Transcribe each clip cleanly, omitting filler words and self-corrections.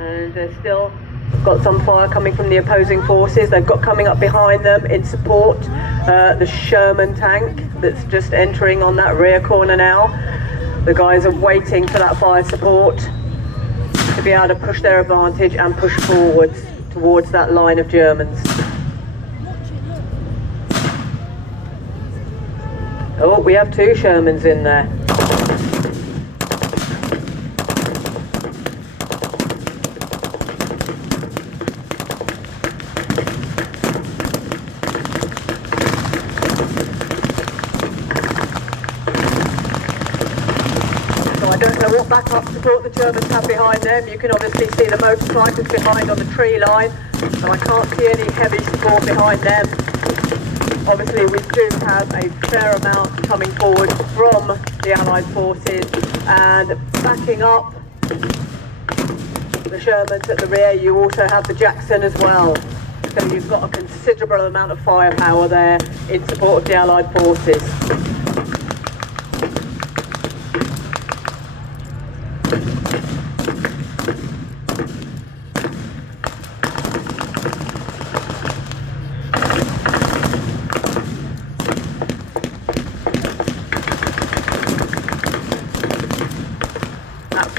and they're still got some fire coming from the opposing forces. They've got coming up behind them in support the Sherman tank that's just entering on that rear corner now. The guys are waiting for that fire support to be able to push their advantage and push forwards towards that line of Germans. Oh, we have two Shermans in there. I don't know what backup support the Germans have behind them. You can obviously see the motorcycles behind on the tree line, so I can't see any heavy support behind them. Obviously we do have a fair amount coming forward from the Allied forces, and backing up the Shermans at the rear you also have the Jackson as well. So you've got a considerable amount of firepower there in support of the Allied forces.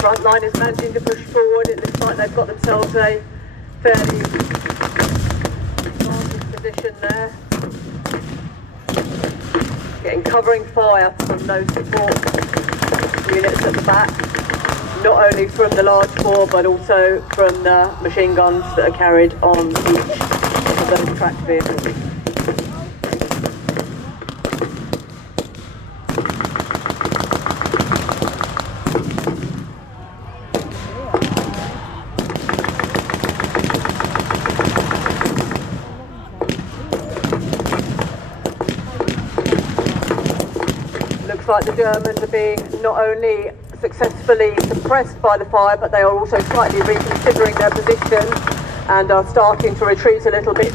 Front line is managing to push forward. It looks like they've got themselves a fairly advantage position there. Getting covering fire from those support units at the back, not only from the large bore but also from the machine guns that are carried on each of those tracked vehicles. Looks like the Germans are being not only successfully suppressed by the fire, but they are also slightly reconsidering their position and are starting to retreat a little bit,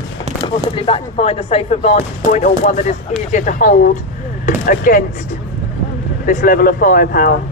possibly back to find a safer vantage point or one that is easier to hold against this level of firepower.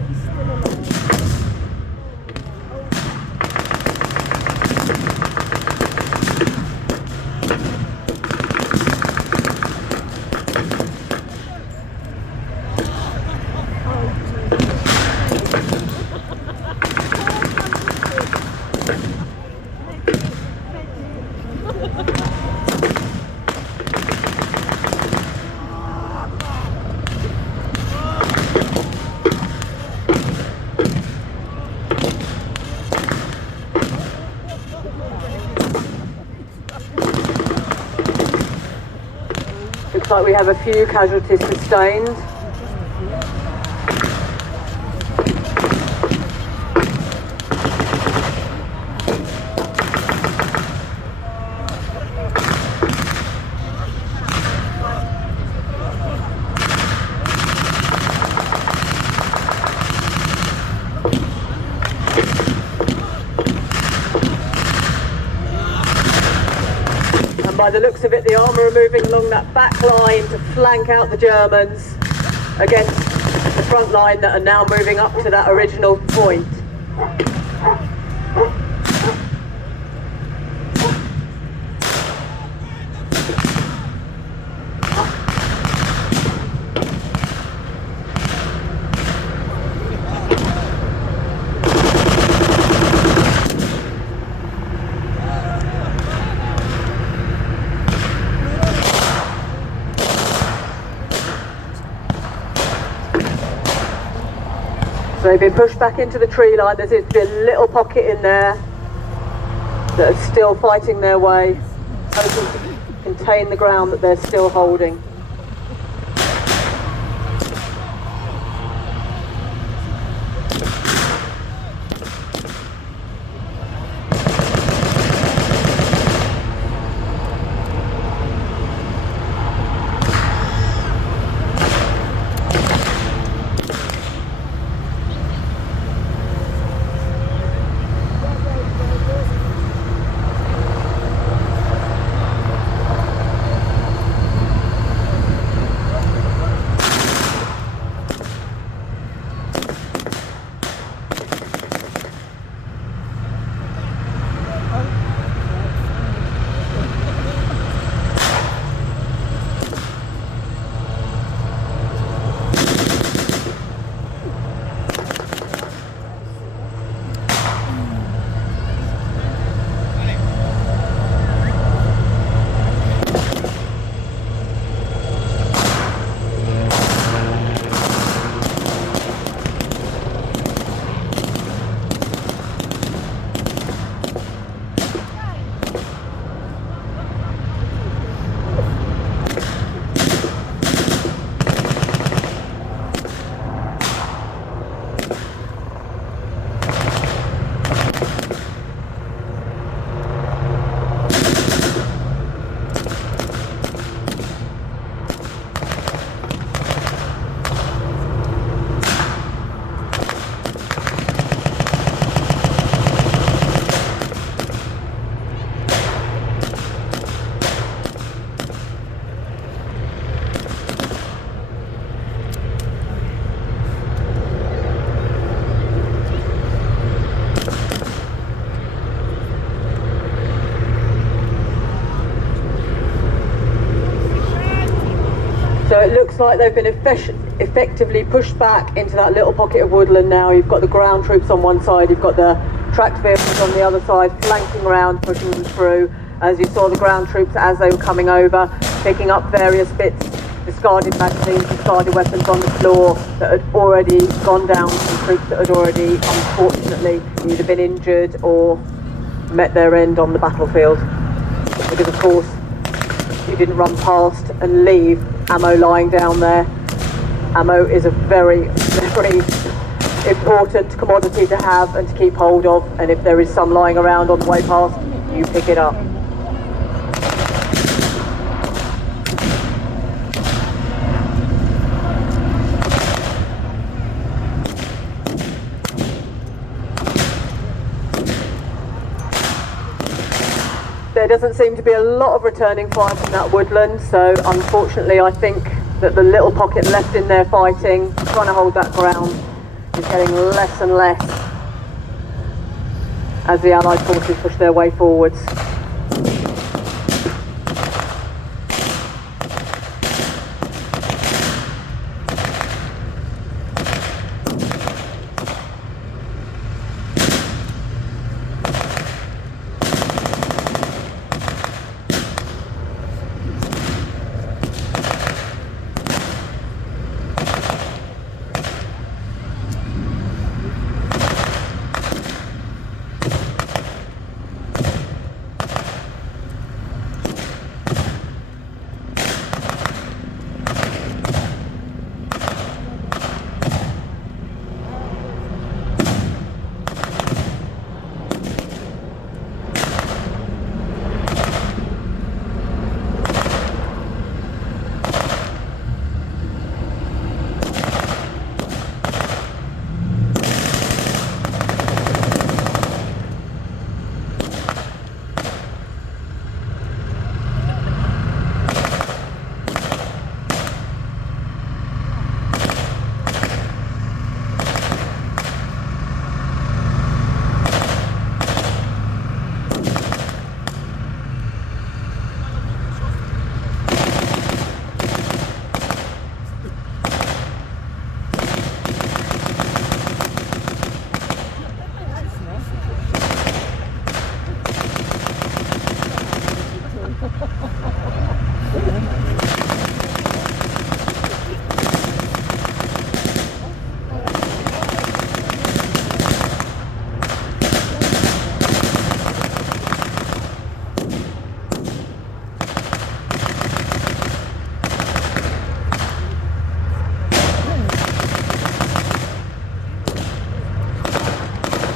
Looks like we have a few casualties sustained. By the looks of it, the armour are moving along that back line to flank out the Germans against the front line that are now moving up to that original point. So they've been pushed back into the tree line. There's a little pocket in there that are still fighting their way, hoping to contain the ground that they're still holding. looks like they've been effectively pushed back into that little pocket of woodland now. You've got the ground troops on one side, you've got the tracked vehicles on the other side, flanking around, pushing them through. As you saw the ground troops as they were coming over, picking up various bits, discarded magazines, discarded weapons on the floor that had already gone down from troops that had already, unfortunately, either been injured or met their end on the battlefield. Because of course, you didn't run past and leave ammo lying down there. Ammo is a very, very important commodity to have and to keep hold of, and if there is some lying around on the way past, you pick it up. There doesn't seem to be a lot of returning fire from that woodland, so unfortunately I think that the little pocket left in there fighting, trying to hold that ground, is getting less and less as the Allied forces push their way forwards.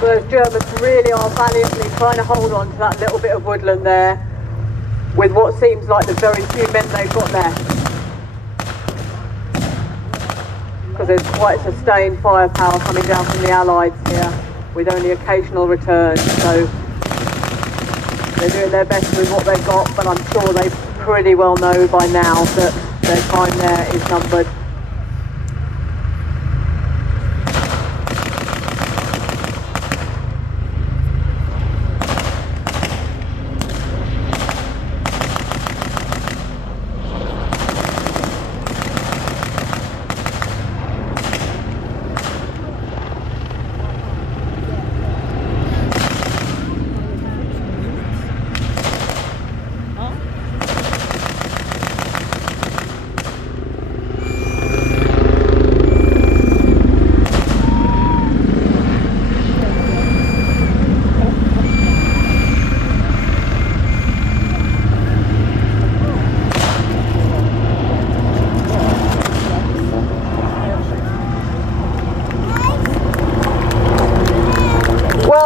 Those Germans really are valiantly trying to hold on to that little bit of woodland there with what seems like the very few men they've got left. Because there's quite sustained firepower coming down from the Allies here with only occasional returns, so they're doing their best with what they've got, but I'm sure they pretty well know by now that their time there is numbered.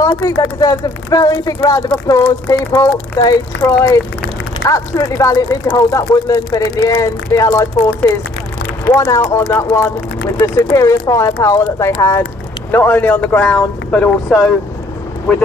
I think that deserves a very big round of applause, people. They tried absolutely valiantly to hold that woodland, but in the end, the Allied forces won out on that one with the superior firepower that they had, not only on the ground, but also